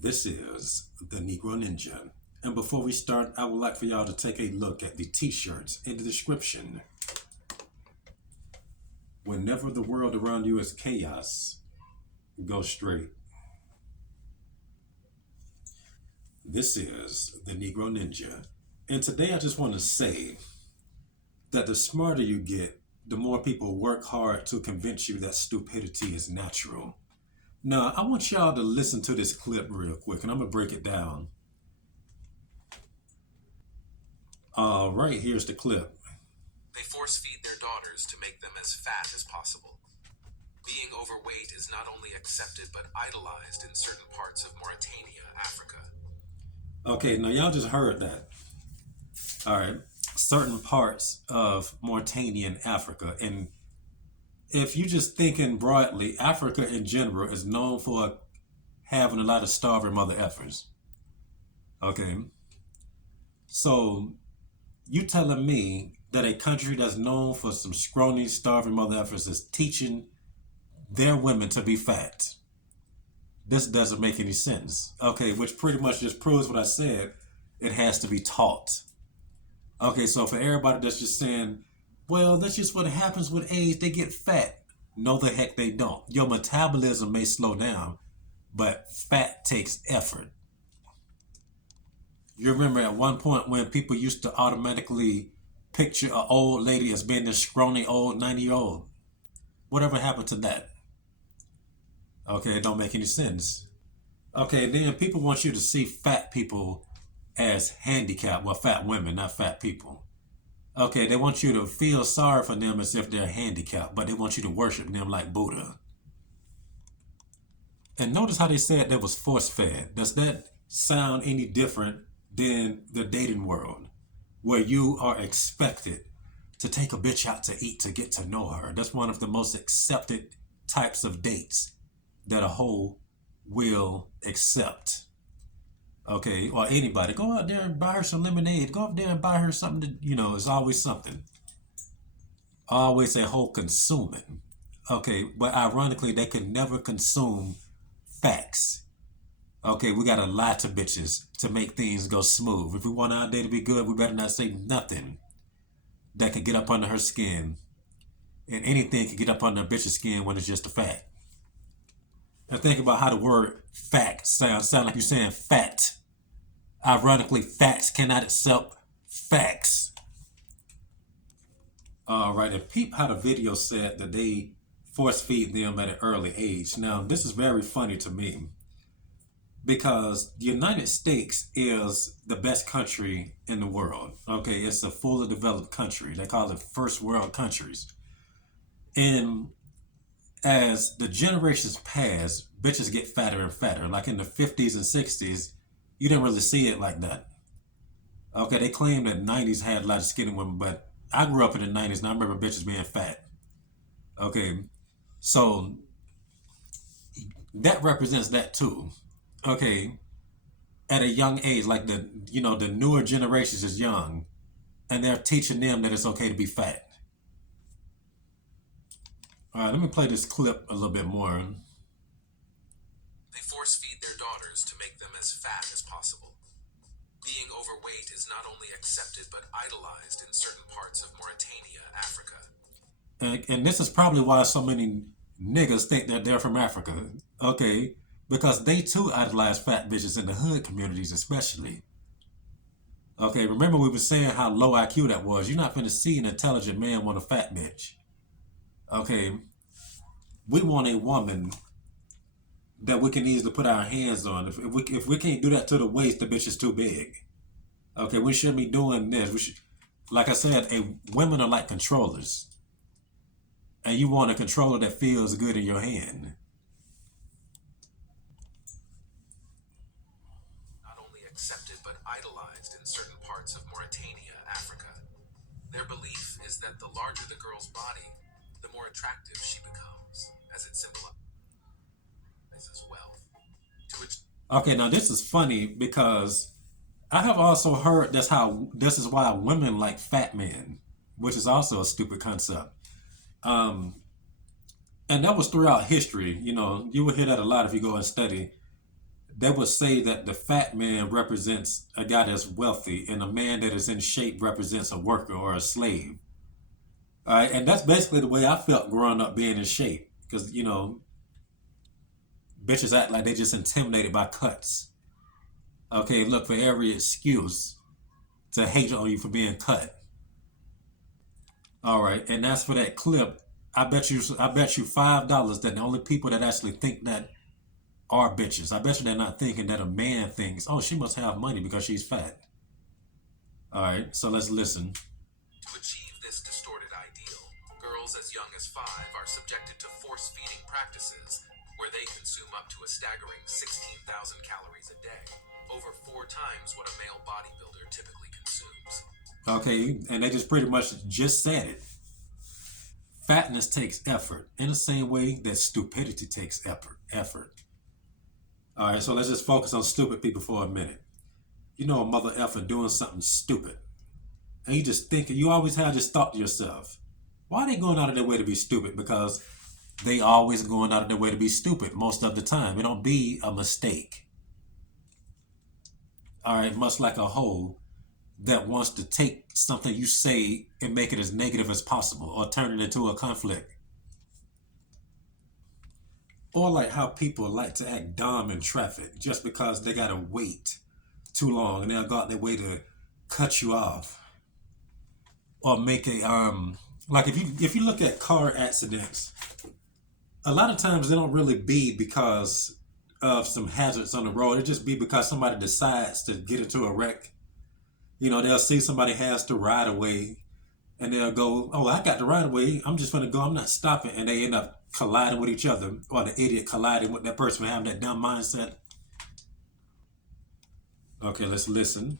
This is the Negro Ninja. And before we start, I would like for y'all to take a look at the t-shirts in the description. Whenever the world around you is chaos, go straight. This is the Negro Ninja. And today I just want to say that the smarter you get, the more people work hard to convince you that stupidity is natural. Now, I want y'all to listen to this clip real quick, and I'm going to break it down. All right, here's the clip. They force feed their daughters to make them as fat as possible. Being overweight is not only accepted but idolized in certain parts of Mauritania, Africa. Okay, now y'all just heard that. All right, certain parts of Mauritania and Africa. And if you just thinking broadly, Africa in general is known for having a lot of starving mother effers. Okay, so you telling me that a country that's known for some scrawny, starving mother effers is teaching their women to be fat? This doesn't make any sense. Okay, which pretty much just proves what I said. It has to be taught. Okay, so for everybody that's just saying, well, that's just what happens with age, they get fat. No, the heck they don't. Your metabolism may slow down, but fat takes effort. You remember at one point when people used to automatically picture an old lady as being this scrawny old 90-year-old. Whatever happened to that? Okay, it don't make any sense. Okay, then people want you to see fat people as handicapped. Well, fat women, not fat people. Okay, they want you to feel sorry for them as if they're handicapped, but they want you to worship them like Buddha. And notice how they said that was force fed. Does that sound any different than the dating world, where you are expected to take a bitch out to eat to get to know her? That's one of the most accepted types of dates that a hoe will accept. Okay, or anybody. Go out there and buy her some lemonade. Go up there and buy her something to, it's always something. Always a whole consuming. Okay, but ironically, they can never consume facts. Okay, we gotta lie to bitches to make things go smooth. If we want our day to be good, we better not say nothing that could get up under her skin. And anything can get up under a bitch's skin when it's just a fact. And think about how the word fact sounds like you're saying fat. Ironically, facts cannot accept facts. All right, and peep how the video said that they force feed them at an early age. Now, this is very funny to me because the United States is the best country in the world. Okay, it's a fully developed country. They call it first world countries. And as the generations pass, bitches get fatter and fatter. Like in the 50s and 60s, you didn't really see it like that. Okay, they claim that 90s had a lot of skinny women, but I grew up in the 90s and I remember bitches being fat. Okay, so that represents that too. Okay, at a young age, like the newer generations is young, and they're teaching them that it's okay to be fat. All right, let me play this clip a little bit more. They force feed their daughters to make them as fat as possible. Being overweight is not only accepted but idolized in certain parts of Mauritania, Africa. And this is probably why so many niggas think that they're from Africa. Okay, because they too idolize fat bitches in the hood communities especially. Okay, remember we were saying how low IQ that was. You're not going to see an intelligent man want a fat bitch. Okay, we want a woman that we can easily put our hands on. If we can't do that to the waist, the bitch is too big. Okay, we shouldn't be doing this. We should, like I said, women are like controllers, and you want a controller that feels good in your hand. Not only accepted but idolized in certain parts of Mauritania, Africa. Their belief is that the larger the girl's body, the more attractive she becomes, as it symbolizes wealth. Okay, now this is funny because I have also heard this is why women like fat men, which is also a stupid concept. Um, and that was throughout history. You will hear that a lot if you go and study they would say that the fat man represents a guy that's wealthy, and a man that is in shape represents a worker or a slave. All right, and that's basically the way I felt growing up being in shape, because bitches act like they just intimidated by cuts. Okay, look for every excuse to hate on you for being cut. All right, and as for that clip, I bet you $5 that the only people that actually think that are bitches. I bet you they're not thinking that a man thinks, oh, she must have money because she's fat. All right, so let's listen. To achieve this distorted ideal, girls as young as 5 are subjected to force feeding practices where they consume up to a staggering 16,000 calories a day, over 4 times what a male bodybuilder typically consumes. Okay, and they just pretty much just said it. Fatness takes effort in the same way that stupidity takes effort. All right, so let's just focus on stupid people for a minute. You know a mother effer doing something stupid, and you just think, you always have this thought to yourself, why are they going out of their way to be stupid? Because they always going out of their way to be stupid most of the time. It don't be a mistake. All right, much like a hoe that wants to take something you say and make it as negative as possible or turn it into a conflict. Or like how people like to act dumb in traffic just because they gotta wait too long and they'll go out their way to cut you off. Or make like if you look at car accidents, a lot of times they don't really be because of some hazards on the road. It just be because somebody decides to get into a wreck. They'll see somebody has to ride away and they'll go, oh, I got the right of way. I'm just going to go. I'm not stopping. And they end up colliding with each other, or the idiot colliding with that person for having that dumb mindset. Okay, let's listen.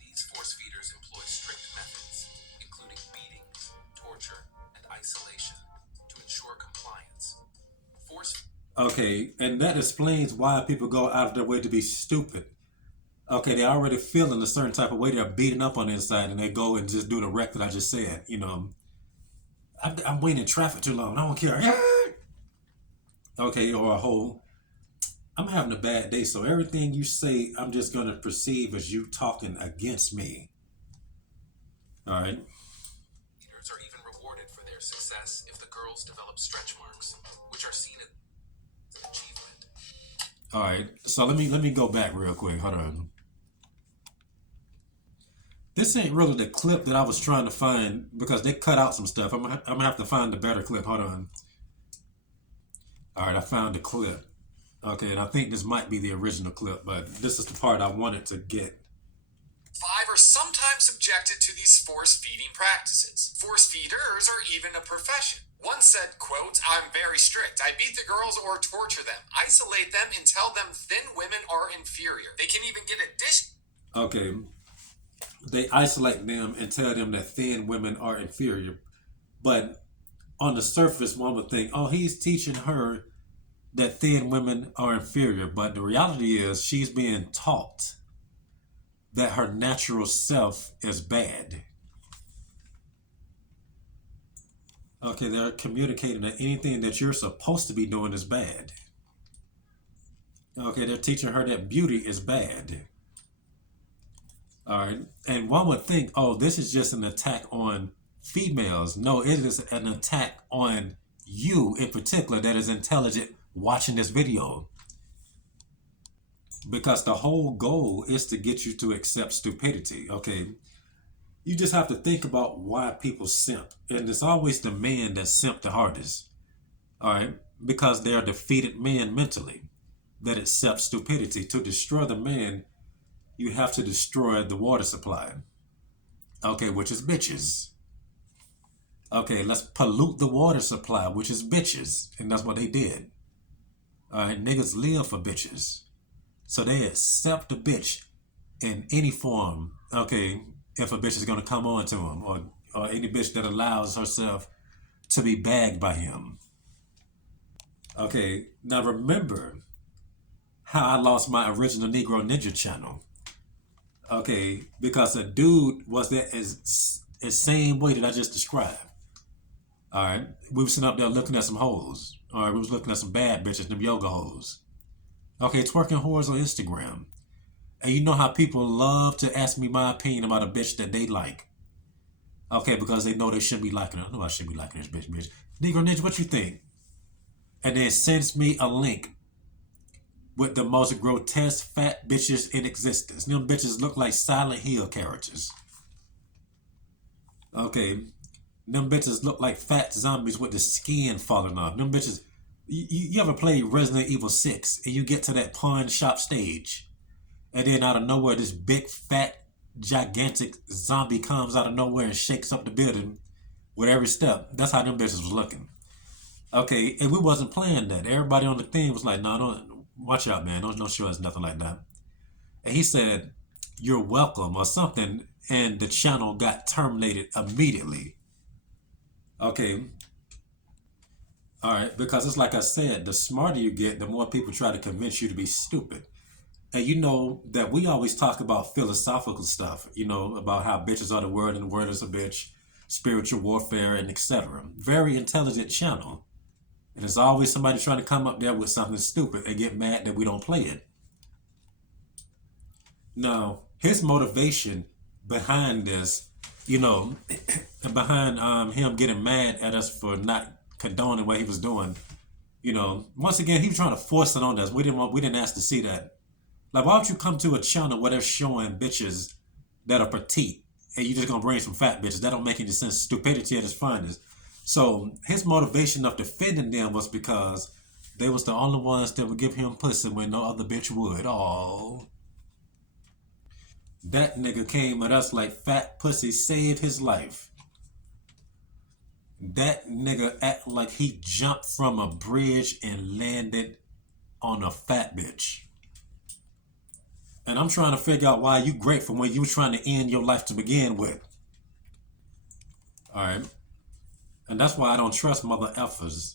These force feeders employ strict methods, including beatings, torture, and isolation, to ensure compliance. Okay, and that explains why people go out of their way to be stupid. Okay, they already feeling a certain type of way. They're beating up on the inside, and they go and just do the wreck that I just said. I'm waiting in traffic too long. I don't care. Okay, or a whole, I'm having a bad day, so everything you say, I'm just going to perceive as you talking against me. All right. Leaders are even rewarded for their success if the girls develop stretch marks, which are seen as an achievement. All right, so let me go back real quick. Hold on. This ain't really the clip that I was trying to find because they cut out some stuff. I'm gonna have to find a better clip. Hold on. All right, I found the clip. Okay, and I think this might be the original clip, but this is the part I wanted to get. 5 are sometimes subjected to these force-feeding practices. Force feeders are even a profession. One said, quote, I'm very strict. I beat the girls or torture them, isolate them, and tell them thin women are inferior. They can even get a dish. Okay. They isolate them and tell them that thin women are inferior. But on the surface, one would think, oh, he's teaching her that thin women are inferior. But the reality is she's being taught that her natural self is bad. Okay, they're communicating that anything that you're supposed to be doing is bad. Okay, they're teaching her that beauty is bad. All right, and one would think, oh, this is just an attack on females. No, it is an attack on you in particular that is intelligent watching this video. Because the whole goal is to get you to accept stupidity, okay? You just have to think about why people simp. And it's always the man that simp the hardest, all right? Because they're defeated men mentally that accept stupidity. To destroy the man, you have to destroy the water supply, okay, which is bitches. Okay, let's pollute the water supply, which is bitches. And that's what they did. All right, niggas live for bitches. So they accept a bitch in any form, okay, if a bitch is going to come on to him, or any bitch that allows herself to be bagged by him. Okay, now remember how I lost my original Negro Ninja channel. Okay, because a dude was that as same way that I just described. All right, we were sitting up there looking at some hoes. All right, we was looking at some bad bitches, them yoga hoes. Okay, twerking whores on Instagram. And you know how people love to ask me my opinion about a bitch that they like. Okay, because they know they shouldn't be liking her. Nobody should be liking this bitch. Negro Ninja, what you think? And then sends me a link with the most grotesque fat bitches in existence. Them bitches look like Silent Hill characters. Okay, them bitches look like fat zombies with the skin falling off. Them bitches. You ever played Resident Evil 6 and you get to that pawn shop stage, and then out of nowhere, this big, fat, gigantic zombie comes out of nowhere and shakes up the building with every step? That's how them bitches was looking. Okay, and we wasn't playing that. Everybody on the thing was like, no, don't, watch out, man. Don't show us nothing like that. And he said, you're welcome or something, and the channel got terminated immediately. Okay, all right, because it's like I said, the smarter you get, the more people try to convince you to be stupid. And you know that we always talk about philosophical stuff, about how bitches are the word and the word is a bitch, spiritual warfare, and etc. Very intelligent channel. And there's always somebody trying to come up there with something stupid and get mad that we don't play it. Now, his motivation behind this, behind him getting mad at us for not condoning what he was doing, once again, he was trying to force it on us. We didn't ask to see that. Like, why don't you come to a channel where they're showing bitches that are petite and you just gonna bring some fat bitches? That don't make any sense. Stupidity at its finest. So his motivation of defending them was because they was the only ones that would give him pussy when no other bitch would. Oh, that nigga came at us like fat pussy saved his life. That nigga act like he jumped from a bridge and landed on a fat bitch. And I'm trying to figure out why you grateful when you were trying to end your life to begin with. All right. And that's why I don't trust mother effers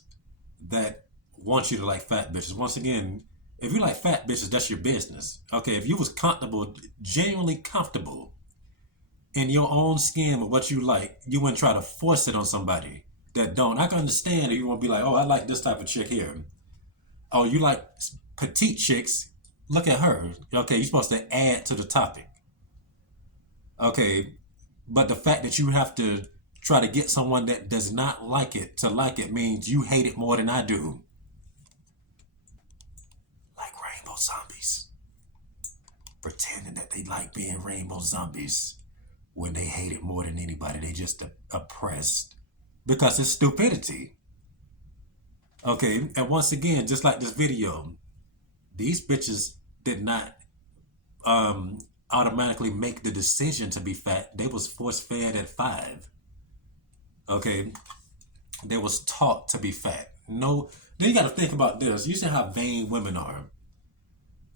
that want you to like fat bitches. Once again, if you like fat bitches, that's your business. Okay, if you was comfortable, genuinely comfortable in your own skin with what you like, you wouldn't try to force it on somebody that don't. I can understand if you want to be like, oh, I like this type of chick here. Oh, you like petite chicks? Look at her. Okay, you're supposed to add to the topic. Okay, but the fact that you have to try to get someone that does not like it to like it means you hate it more than I do. Like rainbow zombies. Pretending that they like being rainbow zombies when they hate it more than anybody. They just oppressed. Because it's stupidity. Okay, and once again, just like this video, these bitches did not automatically make the decision to be fat. They was force fed at 5. Okay, they was taught to be fat. No, then you got to think about this. You see how vain women are.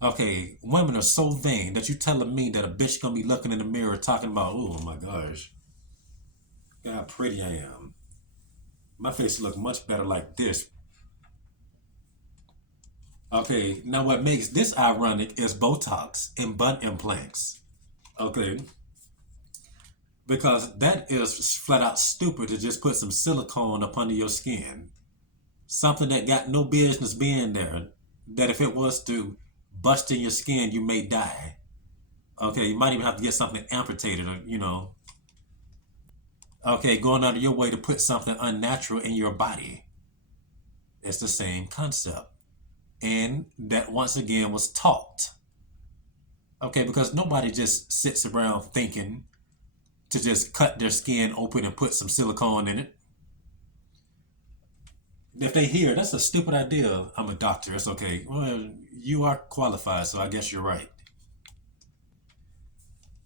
Okay, women are so vain that you telling me that a bitch gonna be looking in the mirror talking about, oh my gosh, look how pretty I am. My face look much better like this. Okay, now what makes this ironic is Botox and butt implants. Okay, because that is flat out stupid to just put some silicone up under your skin. Something that got no business being there. That if it was to bust in your skin, you may die. Okay, you might even have to get something amputated, or. Okay, going out of your way to put something unnatural in your body. It's the same concept. And that once again was taught. Okay, because nobody just sits around thinking to just cut their skin open and put some silicone in it. If they hear that's a stupid idea, I'm a doctor, it's okay. Well, you are qualified, so I guess you're right.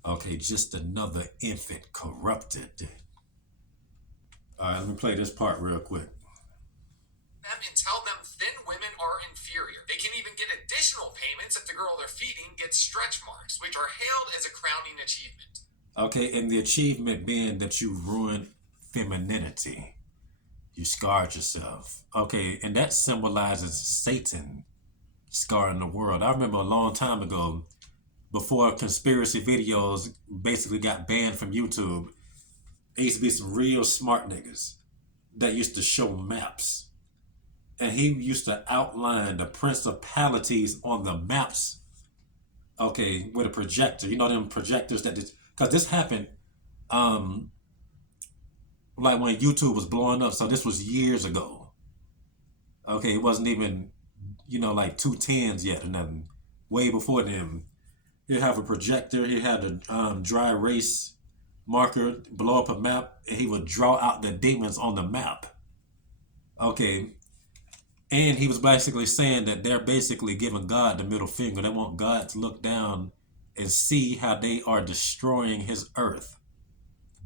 Okay, just another infant corrupted. All right, let me play this part real quick. And tell them thin women are inferior. They can even get additional payments if the girl they're feeding gets stretch marks, which are hailed as a crowning achievement. Okay, and the achievement being that you ruined femininity. You scarred yourself. Okay, and that symbolizes Satan scarring the world. I remember a long time ago, before conspiracy videos basically got banned from YouTube, there used to be some real smart niggas that used to show maps and he used to outline the principalities on the maps. Okay, with a projector. You know them projectors that because this happened um like when YouTube was blowing up. So this was years ago. Okay, it wasn't even like 210s yet or nothing. Way before them. He'd have a projector. He had a dry erase marker, blow up a map, and he would draw out the demons on the map. Okay, and he was basically saying that they're basically giving God the middle finger. They want God to look down and see how they are destroying his earth.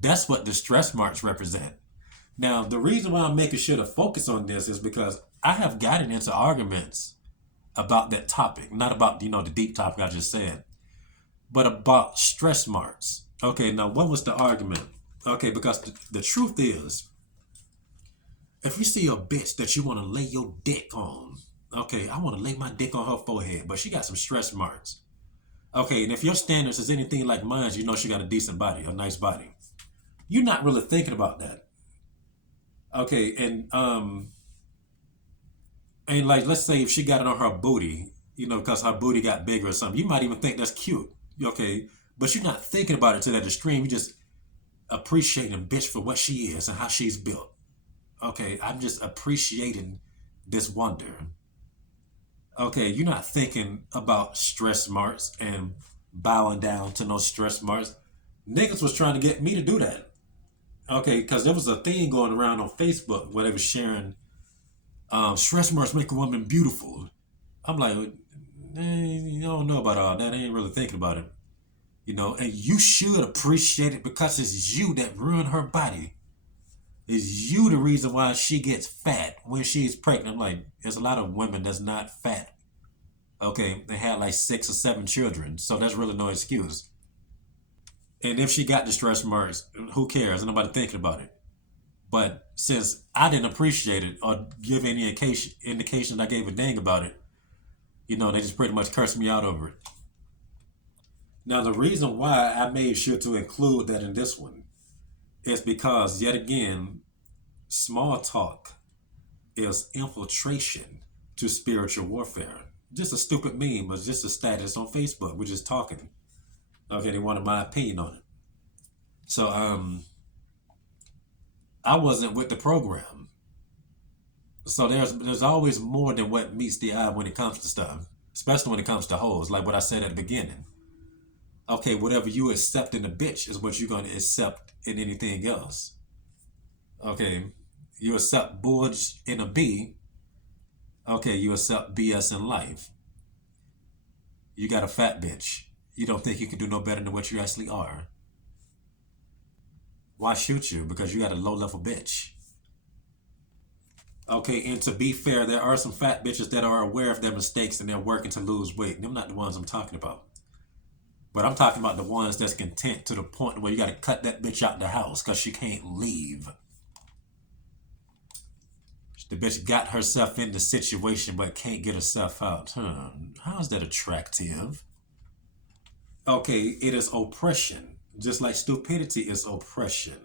That's what the stress marks represent. Now, the reason why I'm making sure to focus on this is because I have gotten into arguments about that topic, not about, the deep topic I just said, but about stress marks. Okay, now what was the argument? Okay, because the truth is, if you see a bitch that you want to lay your dick on, okay, I want to lay my dick on her forehead, but she got some stress marks. Okay, and if your standards is anything like mine, you know she got a decent body, a nice body. You're not really thinking about that. Okay, and like let's say if she got it on her booty, because her booty got bigger or something, you might even think that's cute. Okay, but you're not thinking about it to that extreme. You just appreciating a bitch for what she is and how she's built. Okay, I'm just appreciating this wonder. Okay, you're not thinking about stress marks and bowing down to no stress marks. Niggas was trying to get me to do that. Okay, because there was a thing going around on Facebook where they was sharing stress marks make a woman beautiful. I'm like, you don't know about all that. I ain't really thinking about it. And you should appreciate it because it's you that ruined her body. It's you the reason why she gets fat when she's pregnant. I'm like, there's a lot of women that's not fat. Okay, they had like 6 or 7 children, so that's really no excuse. And if she got the stress marks, who cares? Nobody thinking about it. But since I didn't appreciate it or give any indication I gave a dang about it, they just pretty much cursed me out over it. Now, the reason why I made sure to include that in this one is because, yet again, small talk is infiltration to spiritual warfare. Just a stupid meme, but just a status on Facebook. We're just talking. Okay, they wanted my opinion on it. So, I wasn't with the program. So there's always more than what meets the eye when it comes to stuff, especially when it comes to hoes. Like what I said at the beginning. Okay, whatever you accept in a bitch is what you're going to accept in anything else. Okay, you accept bulge in a B. Okay, you accept BS in life. You got a fat bitch. You don't think you can do no better than what you actually are. Why shoot you? Because you got a low-level bitch. Okay, and to be fair, there are some fat bitches that are aware of their mistakes and they're working to lose weight. Them not the ones I'm talking about. But I'm talking about the ones that's content to the point where you got to cut that bitch out the house because she can't leave. The bitch got herself in the situation but can't get herself out. How is that attractive? Okay, it is oppression. Just like stupidity is oppression.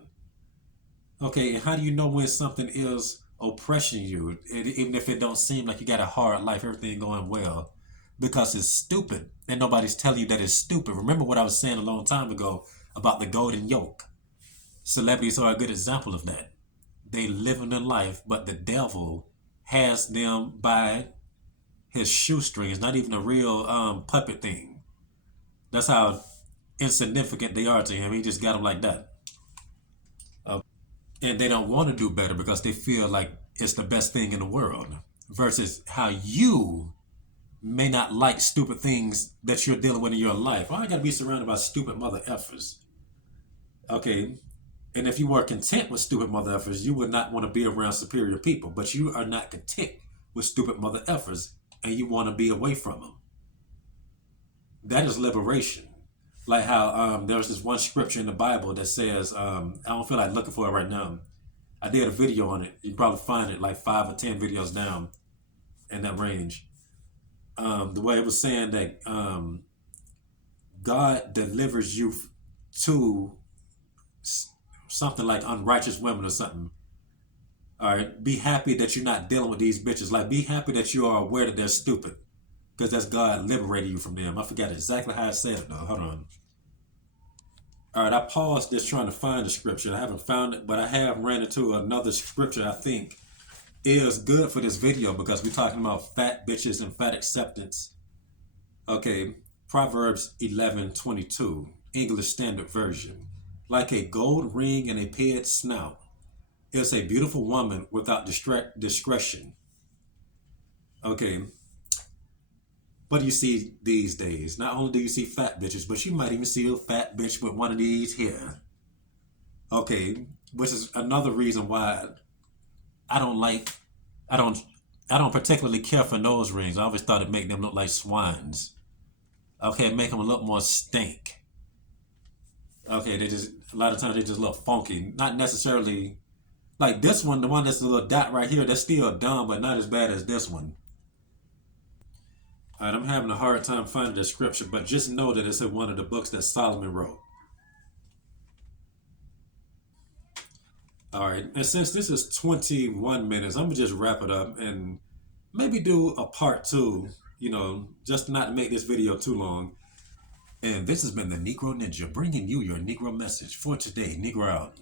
Okay, and how do you know when something is oppressing you, even if it don't seem like you got a hard life, everything going well? Because it's stupid, and nobody's telling you that it's stupid. Remember what I was saying a long time ago about the golden yoke. Celebrities are a good example of that. They live in their life, but the devil has them by his shoestrings, not even a real puppet thing. That's how insignificant they are to him. He just got them like that. And they don't want to do better because they feel like it's the best thing in the world. Versus how you may not like stupid things that you're dealing with in your life. I got to be surrounded by stupid mother effers. Okay. And if you were content with stupid mother effers, you would not want to be around superior people. But you are not content with stupid mother effers and you want to be away from them. That is liberation. Like how there's this one scripture in the Bible that says, I don't feel like looking for it right now. I did a video on it. You can probably find it like 5 or 10 videos down in that range. The way it was saying that God delivers you to something like unrighteous women or something. All right, be happy that you're not dealing with these bitches. Like, be happy that you are aware that they're stupid, because that's God liberating you from them. I forgot exactly how I said it though. Hold on. All right, I paused this trying to find the scripture. I haven't found it, but I have ran into another scripture I think is good for this video because we're talking about fat bitches and fat acceptance. Okay, Proverbs 11:22, English Standard Version. Like a gold ring in a pig's snout is a beautiful woman without discretion. Okay, what do you see these days? Not only do you see fat bitches, but you might even see a fat bitch with one of these here. Okay, which is another reason why I don't like, I don't, I don't particularly care for nose rings. I always thought it make them look like swines. Okay, make them look more stink. Okay, they just a lot of times they just look funky. Not necessarily like this one, the one that's a little dot right here. That's still dumb, but not as bad as this one. All right, I'm having a hard time finding the scripture, but just know that it's in one of the books that Solomon wrote. All right, and since this is 21 minutes, I'm gonna just wrap it up and maybe do a part two, just not to make this video too long. And this has been the Negro Ninja bringing you your Negro message for today. Negro out.